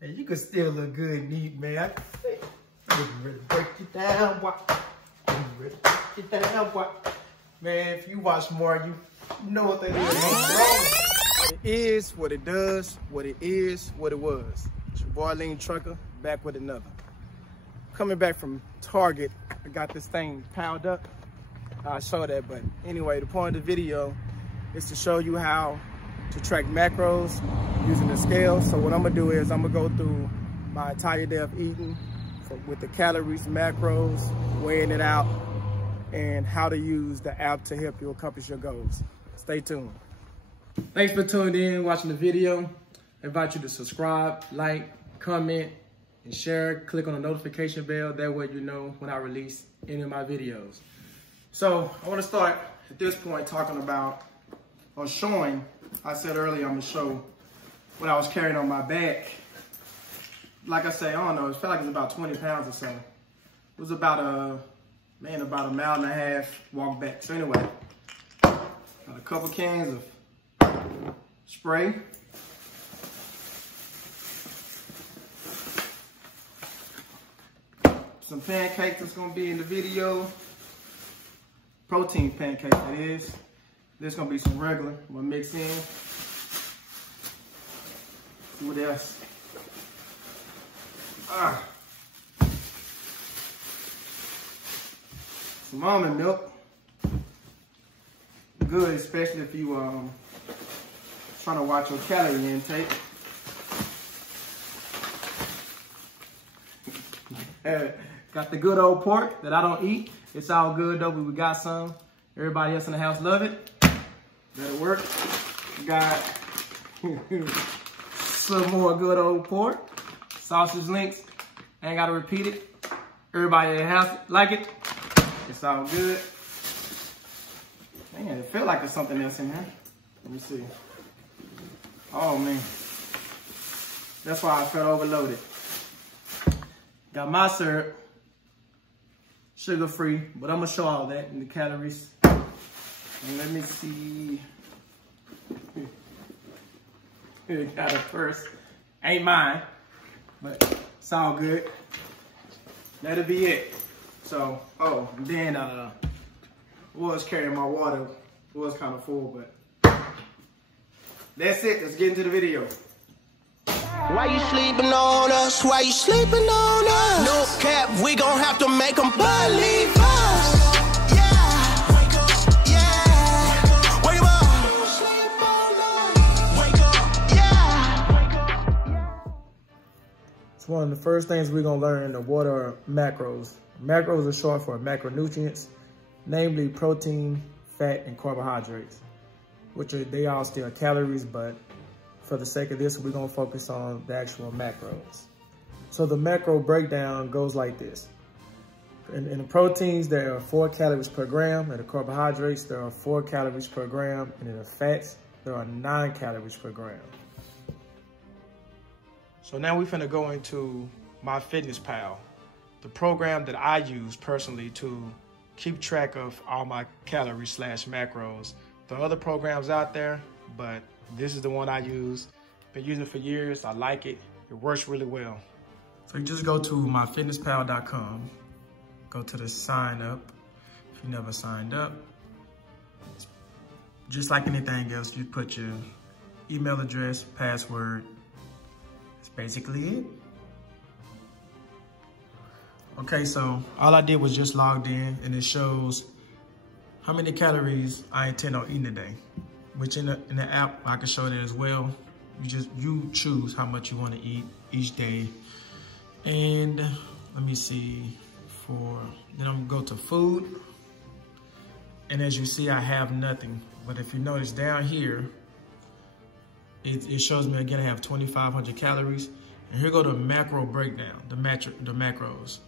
Man, you can still look good and eat, man. I'm ready to break you down, boy. I'm ready to break you down, boy. Man, if you watch more, you know what that is. What it is, what it does, what it is, what it was. It's your boy Lean Trucker, back with another. Coming back from Target, I got this thing piled up. I'll show that, but anyway, the point of the video is to show you how to track macros using the scale. So what I'm gonna do is I'm gonna go through my entire day of eating with the calories, macros, weighing it out, and how to use the app to help you accomplish your goals. Stay tuned. Thanks for tuning in, watching the video. I invite you to subscribe, like, comment, and share. Click on the notification bell. That way you know when I release any of my videos. So I want to start at this point talking about or showing. I said earlier I'm gonna show what I was carrying on my back. Like I say, I don't know, it felt like it was about 20 pounds or so. It was about a mile and a half walk back. So anyway, got a couple cans of spray. Some pancakes that's gonna be in the video. Protein pancakes, that is. There's gonna be some regular. I'm gonna mix in. What else? Some almond milk. Good, especially if you trying to watch your calorie intake. Got the good old pork that I don't eat. It's all good though, but we got some. Everybody else in the house love it. That'll work. Got some more good old pork. Sausage links. Ain't gotta repeat it. Everybody in the house like it. It's all good. Man, it feel like there's something else in here. Let me see. Oh man. That's why I felt overloaded. Got my syrup. Sugar free, but I'm gonna show all that in the calories. And let me see. Got it first. Ain't mine, but it's all good. That'll be it. So, and then was carrying my water. It was kind of full, but that's it. Let's get into the video. Why you sleeping on us? Why you sleeping on us? No cap, we gon' have to make them believe us. Yeah, wake up, yeah, wake up, sleep on us. Wake up, yeah. So one of the first things we're gonna learn in the water are macros. Macros are short for macronutrients, namely protein, fat, and carbohydrates, which they all still calories, but for the sake of this, we're gonna focus on the actual macros. So the macro breakdown goes like this. In the proteins, there are 4 calories per gram. In the carbohydrates, there are 4 calories per gram. And in the fats, there are 9 calories per gram. So now we're finna go into MyFitnessPal, the program that I use personally to keep track of all my calories / macros. There are other programs out there, but this is the one I use. Been using it for years. I like it. It works really well. So you just go to myfitnesspal.com. Go to the sign up. If you never signed up, just like anything else, you put your email address, password. That's basically it. Okay, so all I did was just logged in, and it shows how many calories I intend on eating today. Which in the app, I can show that as well. You choose how much you want to eat each day. And let me see, then I'm gonna go to food. And as you see, I have nothing. But if you notice down here, it shows me again, I have 2,500 calories. And here go the macro breakdown, the macros.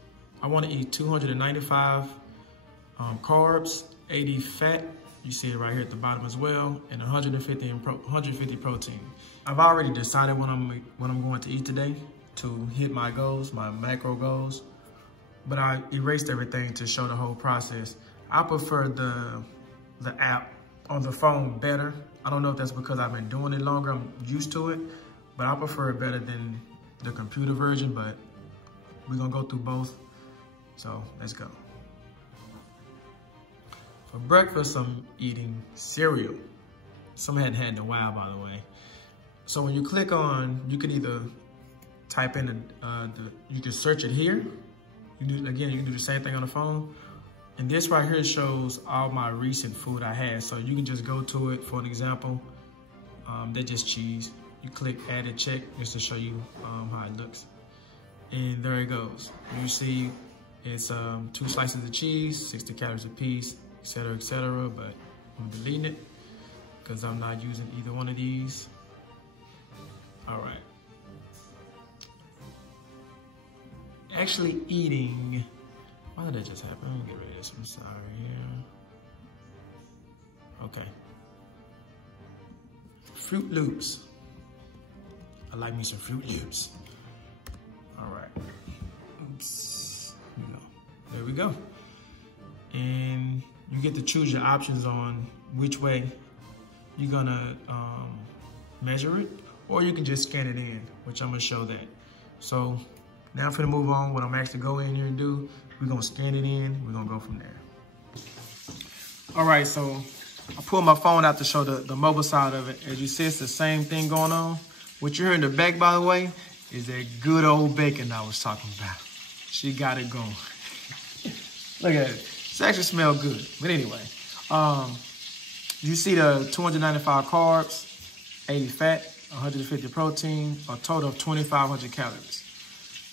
I want to eat 295 carbs, 80 fat. You see it right here at the bottom as well, and 150 protein. I've already decided what I'm going to eat today to hit my goals, my macro goals, but I erased everything to show the whole process. I prefer the app on the phone better. I don't know if that's because I've been doing it longer, I'm used to it, but I prefer it better than the computer version, but we're gonna go through both. So let's go. For breakfast, I'm eating cereal. Some I hadn't had in a while, by the way. So when you click on, you can either type in you can search it here. You can do the same thing on the phone. And this right here shows all my recent food I had. So you can just go to it. For an example, that's just cheese. You click add a check just to show you how it looks. And there it goes. You see it's 2 slices of cheese, 60 calories a piece, etc., etc. But I'm deleting it because I'm not using either one of these. All right. Actually eating, why did that just happen? Let me get rid of this, I'm sorry here. Okay. Fruit Loops. I like me some Fruit Loops. All right. Oops. There we go. And you get to choose your options on which way you're gonna measure it, or you can just scan it in, which I'm gonna show that. So now I'm gonna move on. What I'm actually going in here and do, we're gonna scan it in, we're gonna go from there. All right, so I pulled my phone out to show the mobile side of it. As you see, it's the same thing going on. What you hear in the back, by the way, is that good old bacon I was talking about. She got it going. Look at it. It actually smells good. But anyway, you see the 295 carbs, 80 fat, 150 protein, a total of 2,500 calories.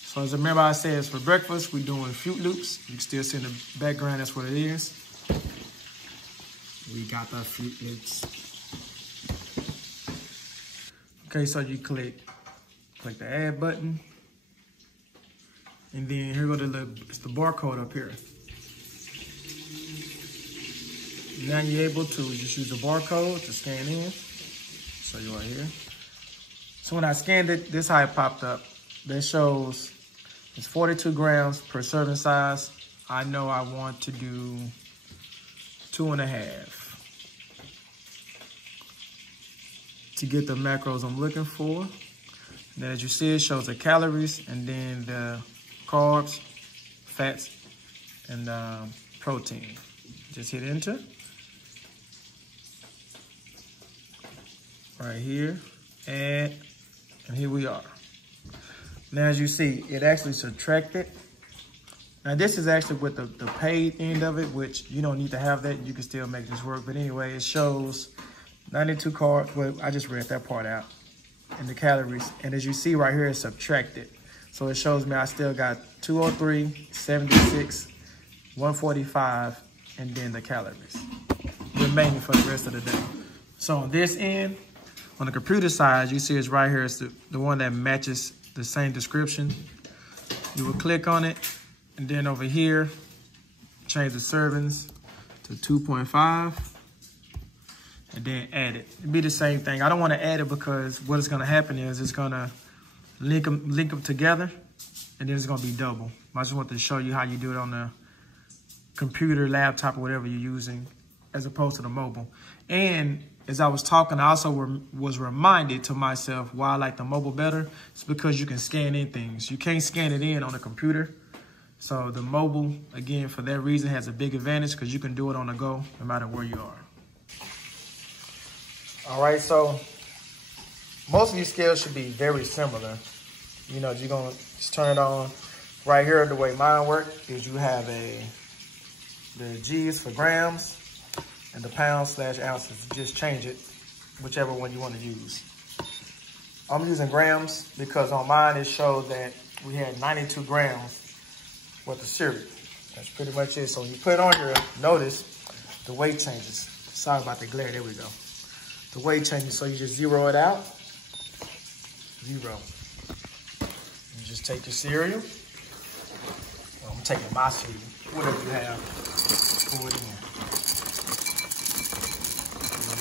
So as remember I said, for breakfast, we're doing Fruit Loops. You can still see in the background, that's what it is. We got the Fruit Loops. Okay, so you click the add button. And then here go it's the barcode up here. Now you're able to just use the barcode to scan in. So you are here. So when I scanned it, this is how it popped up. That shows it's 42 grams per serving size. I know I want to do 2.5 to get the macros I'm looking for. And as you see, it shows the calories and then the carbs, fats, and protein. Just hit enter. Right here, add, and here we are. Now as you see, it actually subtracted. Now this is actually with the paid end of it, which you don't need to have that. You can still make this work. But anyway, it shows 92 carbs. Well, I just read that part out. And the calories. And as you see right here, it's subtracted. So it shows me I still got 203, 76, 145, and then the calories remaining for the rest of the day. So on this end, on the computer side, you see it's right here. It's the one that matches the same description. You will click on it, and then over here, change the servings to 2.5, and then add it. It'd be the same thing. I don't want to add it because what is going to happen is it's going to link them together, and then it's going to be double. I just want to show you how you do it on the computer, laptop, or whatever you're using, as opposed to the mobile. And as I was talking, I also was reminded to myself why I like the mobile better. It's because you can scan in things. You can't scan it in on the computer. So the mobile, again, for that reason, has a big advantage because you can do it on the go no matter where you are. All right, so most of these scales should be very similar. You know, you're gonna just turn it on. Right here, the way mine works is you have the G's for grams, and the pounds/ounces. Just change it, whichever one you want to use. I'm using grams because on mine it showed that we had 92 grams worth of cereal. That's pretty much it. So when you put it on here, notice the weight changes. Sorry about the glare, there we go. The weight changes, so you just zero it out. Zero. You just take your cereal. Well, I'm taking my cereal, whatever you have, pour it in.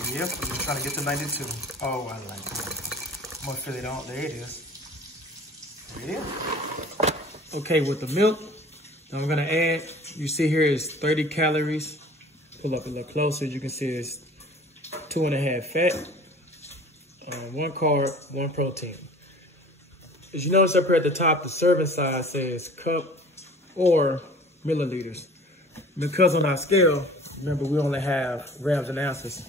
Yep, I'm just trying to get to 92. Oh, I like that. I'm gonna fill it on. There it is. There it is. Okay, with the milk, now I'm gonna add, you see here is 30 calories. Pull up a little closer, you can see it's 2.5 fat, 1 carb, 1 protein. As you notice up here at the top, the serving size says cup or milliliters. Because on our scale, remember we only have grams and ounces.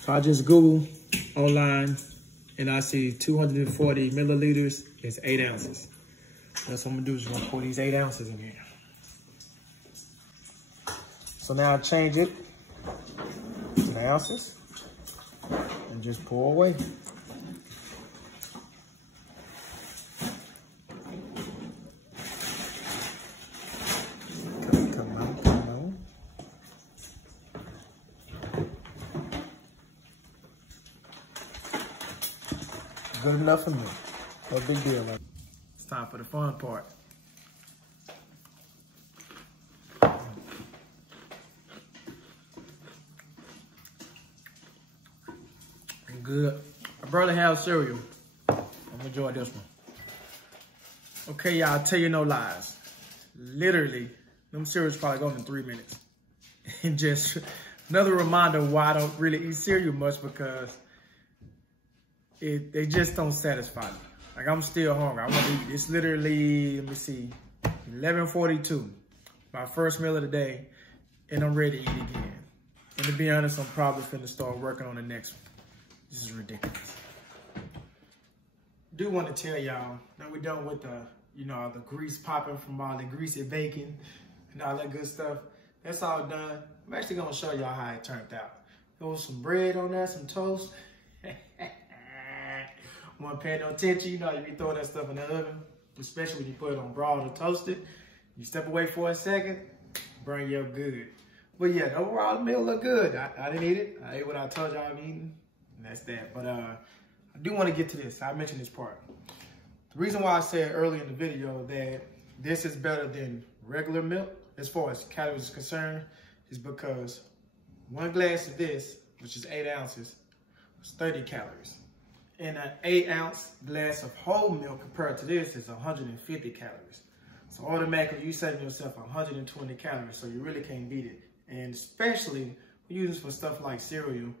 So I just Google online and I see 240 milliliters is 8 ounces. That's what I'm gonna do, is gonna pour these 8 ounces in here. So now I change it to the ounces and just pour away. Come on. Good enough for me. No big deal. It's time for the fun part. Good. I barely have cereal. I'm gonna enjoy this one. Okay, y'all, I'll tell you no lies. Literally, them cereals probably go in 3 minutes. And just another reminder why I don't really eat cereal much, because they just don't satisfy me. Like, I'm still hungry. I want to eat. It's literally, let me see, 11:42. My first meal of the day, and I'm ready to eat again. And to be honest, I'm probably finna start working on the next one. This is ridiculous. Do want to tell y'all that we're done with the, the grease popping from all the greasy bacon and all that good stuff. That's all done. I'm actually gonna show y'all how it turned out. There was some bread on there, some toast. One pay no attention, you be throwing that stuff in the oven, especially when you put it on broad or toasted. You step away for a second, burn your good. But yeah, the overall meal looked good. I didn't eat it. I ate what I told y'all I'm eating. And that's that. But I do want to get to this. I mentioned this part. The reason why I said earlier in the video that this is better than regular milk as far as calories is concerned is because 1 glass of this, which is 8 ounces, was 30 calories. And an 8-ounce glass of whole milk compared to this is 150 calories. So automatically you setting yourself 120 calories, so you really can't beat it. And especially when you use this for stuff like cereal,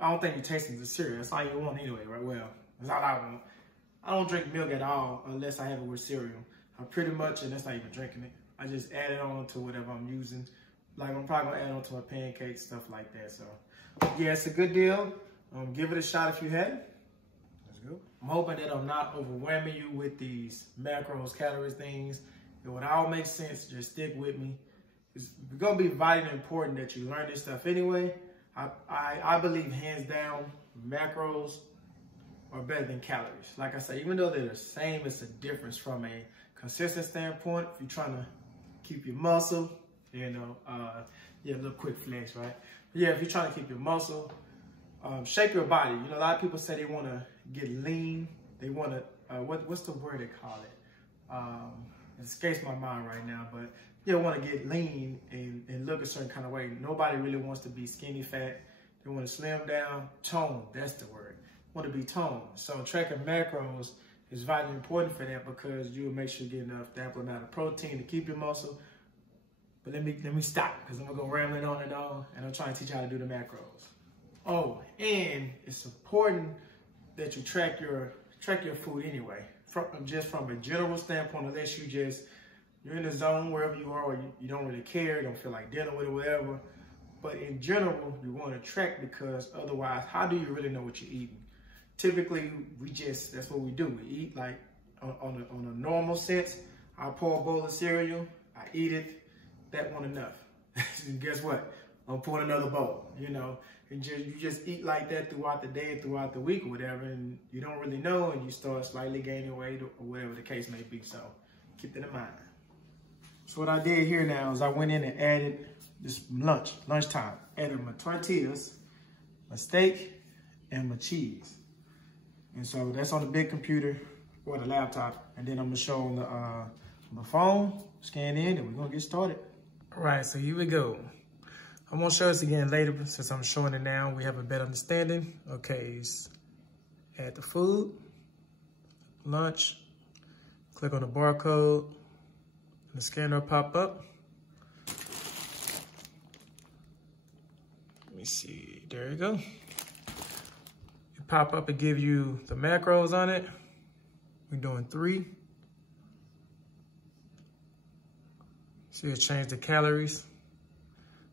I don't think you're tasting the cereal. That's all you want anyway, right? Well, that's all I want. I don't drink milk at all unless I have it with cereal. I pretty much, and that's not even drinking it, I just add it on to whatever I'm using. Like, I'm probably gonna add on to my pancakes, stuff like that. So yeah, it's a good deal. Give it a shot if you haven't. Let's go. I'm hoping that I'm not overwhelming you with these macros, calories, things. It would all make sense. Just stick with me. It's gonna be vitally important that you learn this stuff anyway. I believe hands down, macros are better than calories. Like I said, even though they're the same, it's a difference from a consistent standpoint. If you're trying to keep your muscle, yeah, a little quick flex, right? But yeah, if you're trying to keep your muscle, shape your body. A lot of people say they want to get lean. They want to, what's the word they call it? It escapes my mind right now, but you want to get lean and look a certain kind of way. Nobody really wants to be skinny fat. They want to slim down, tone, that's the word. Want to be toned. So tracking macros is vitally important for that, because you will make sure you get enough the ample amount of protein to keep your muscle. But let me stop, because I'm gonna go rambling on, and I'm trying to teach you how to do the macros. Oh, and it's important that you track your food anyway. Just from a general standpoint, unless you're in the zone wherever you are, or you don't really care, don't feel like dealing with it, whatever. But in general, you want to track, because otherwise, how do you really know what you're eating? Typically, that's what we do. We eat like on a normal sense. I pour a bowl of cereal, I eat it, that wasn't enough. And guess what? I'm pouring another bowl, and you just eat like that throughout the day, throughout the week or whatever, and you don't really know, and you start slightly gaining weight or whatever the case may be. So keep that in mind. So what I did here now is I went in and added this lunchtime, added my tortillas, my steak, and my cheese. And so that's on the big computer or the laptop. And then I'm gonna show on the phone, scan in, and we're gonna get started. All right, so here we go. I'm gonna show this again later, but since I'm showing it now, we have a better understanding. Okay, add the food, lunch, click on the barcode, and the scanner will pop up. Let me see, there you go. Pop up and give you the macros on it. We're doing 3. See, it changed the calories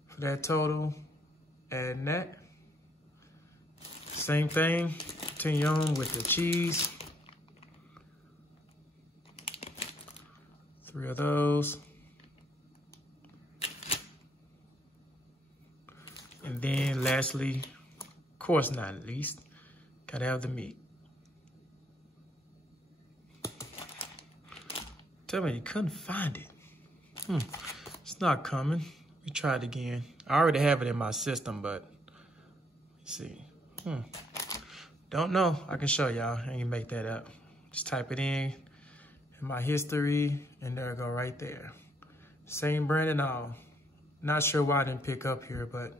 for that total. Adding that. Same thing, continue on with the cheese. 3 of those. And then lastly, of course not least, gotta have the meat. Tell me you couldn't find it. It's not coming. We tried again. I already have it in my system, but let's see. Don't know. I can show y'all. I can make that up. Just type it in my history, and there it go right there. Same brand and all. Not sure why I didn't pick up here, but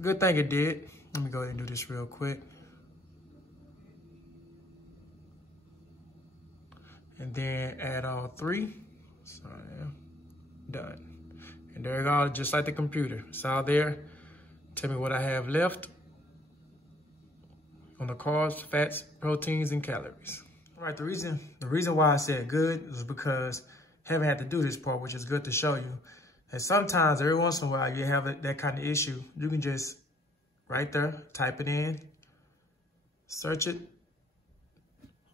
good thing it did. Let me go ahead and do this real quick. And then add all 3. So yeah, done. And there you go, just like the computer. It's all there. Tell me what I have left on the carbs, fats, proteins, and calories. All right, the reason why I said good is because I haven't had to do this part, which is good to show you. And sometimes, every once in a while, you have that kind of issue. You can just, right there, type it in, search it.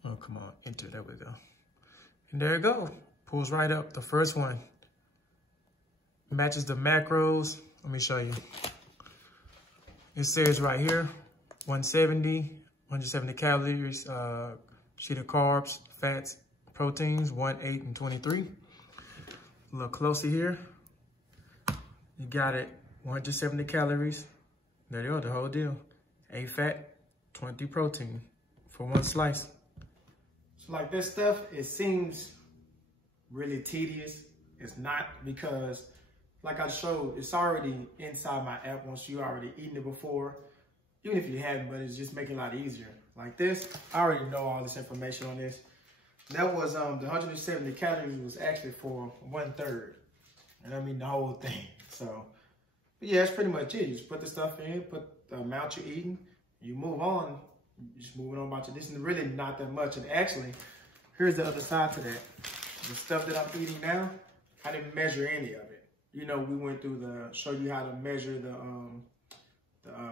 Oh, come on, enter, there we go. And there you go, pulls right up. The first one matches the macros. Let me show you. It says right here, 170 calories, sheet of carbs, fats, proteins, 1, 8, and 23. A little closer here. You got it, 170 calories. There you go, the whole deal. 8 fat, 20 protein for 1 slice. So like this stuff, it seems really tedious. It's not, because like I showed, it's already inside my app once you already eaten it before. Even if you haven't, but it's just making it a lot easier. Like this, I already know all this information on this. That was, the 170 calories was actually for 1/3. And I mean the whole thing. So, but yeah, that's pretty much it. You just put the stuff in, put the amount you're eating, you move on. You're just moving on about your, this is really not that much. And actually, here's the other side to that. The stuff that I'm eating now, I didn't measure any of it. You know, we went through show you how to measure the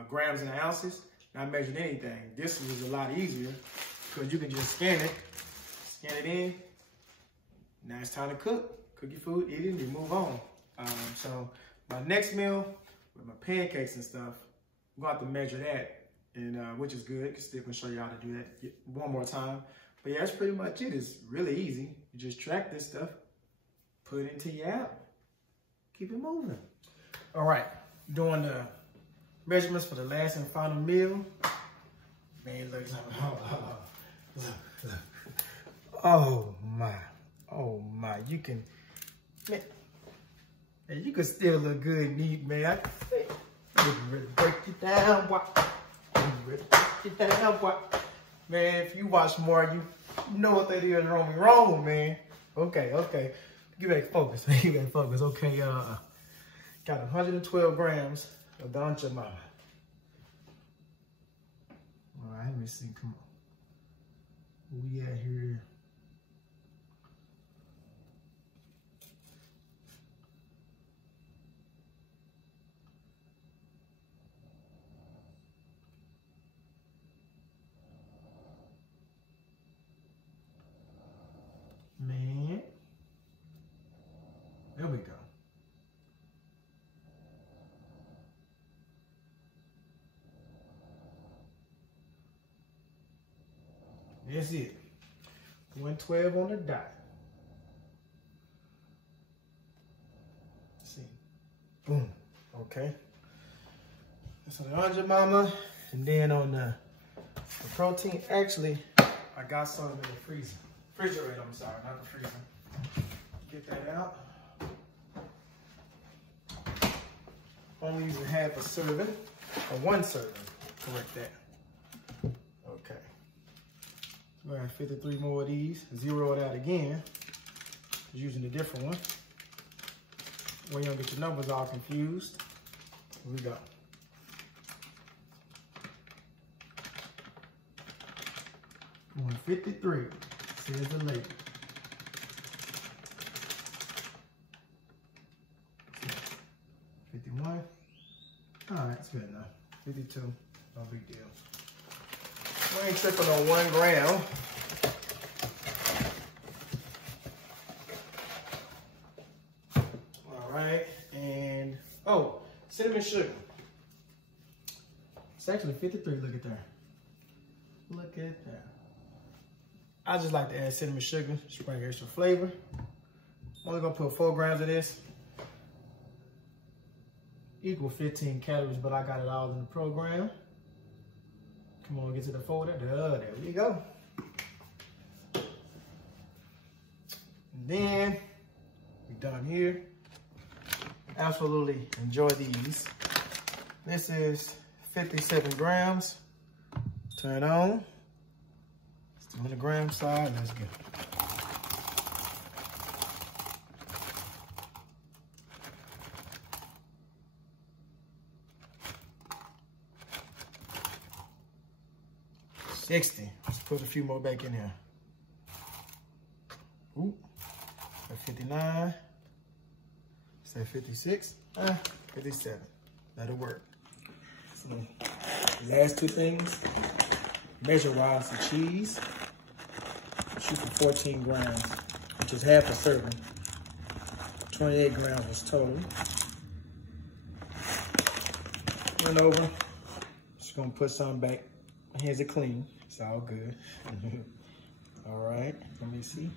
grams and ounces. Not measuring anything. This was a lot easier because you can just scan it in. Now it's time to cook your food, eat it, and you move on. So my next meal with my pancakes and stuff, I'm gonna have to measure that, and which is good. Still can show you how to do that one more time. But yeah, that's pretty much it. It's really easy. You just track this stuff, put it into your app, keep it moving. All right, doing the measurements for the last and final meal. Man, look. Oh my, you can, man, you can still look good and eat, man. I'm ready to break you down, boy. I'm ready to break you down, boy. Man, if you watch more, you know what that is wrong, man. Okay. Get back focused, man. Get back focused. Okay, got 112 grams of Don Mama. All right, let me see. Come on. Who we at here? Man. There we go. That's it. 112 on the dot. Let's see. Boom. Okay. That's on the 100 mama. And then on the protein, actually, I got some in the freezer. Refrigerator, I'm sorry, not the freezer. Get that out. Only using half a serving, or 1 serving. Correct that. Okay. So I got 53 more of these. Zero it out again. Using a different one. When you don't get your numbers all confused. Here we go. 153, says the label. So, 51. All right, it's good enough. 52, no big deal. We ain't tripping on 1 gram. All right, and oh, cinnamon sugar. It's actually 53, look at that. Look at that. I just like to add cinnamon sugar, just bring extra flavor. I'm only gonna put 4 grams of this. Equal 15 calories, but I got it all in the program. Come on, get to the folder. There we go. And then we're done here. Absolutely enjoy these. This is 57 grams. Turn on. It's the milligram side. Let's go. Let's put a few more back in here. Ooh, at 59. Say 56. 57. That'll work. So, the last 2 things. Measure-wise, the cheese. Shoot for 14 grams, which is half a serving. 28 grams is total. Run over. Just gonna put some back. My hands are clean. It's all good. All right, let me see.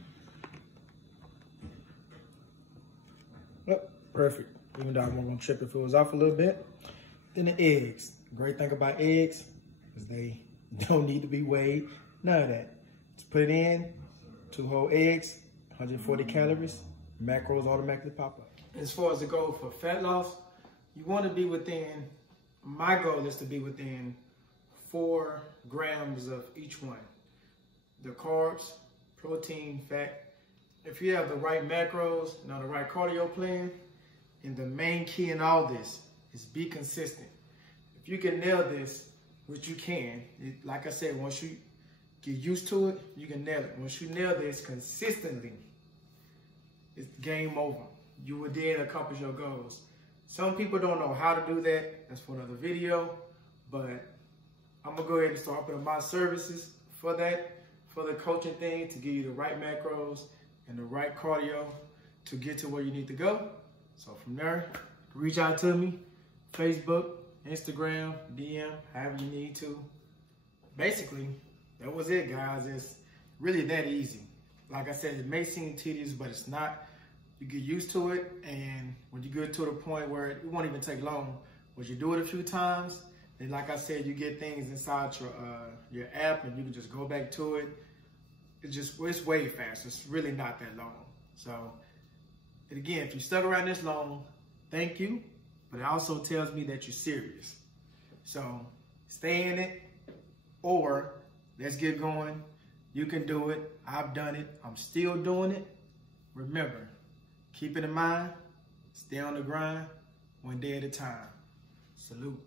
Oh, perfect. Even though I'm gonna trip if it was off a little bit. Then the eggs. The great thing about eggs is they don't need to be weighed. None of that. Just put it in. 2 whole eggs, 140 calories. Macros automatically pop up. As far as the goal for fat loss, you want to be within. My goal is to be within 4 grams of each one. The carbs, protein, fat. If you have the right macros and the right cardio plan, and the main key in all this is be consistent. If you can nail this, which you can, like I said, once you get used to it, you can nail it. Once you nail this consistently, it's game over. You will then accomplish your goals. Some people don't know how to do that. That's for another video, but I'm gonna go ahead and start putting my services for that, for the coaching thing, to give you the right macros and the right cardio to get to where you need to go. So from there, reach out to me, Facebook, Instagram, DM, however you need to. Basically, that was it, guys. It's really that easy. Like I said, it may seem tedious, but it's not. You get used to it, and when you get to the point where it won't even take long, once you do it a few times, then like I said, you get things inside your app, and you can just go back to it. It's way fast. It's really not that long. So, and again, if you stuck around this long, thank you. But it also tells me that you're serious. So stay in it, or let's get going. You can do it. I've done it. I'm still doing it. Remember, keep it in mind. Stay on the grind, one day at a time. Salute.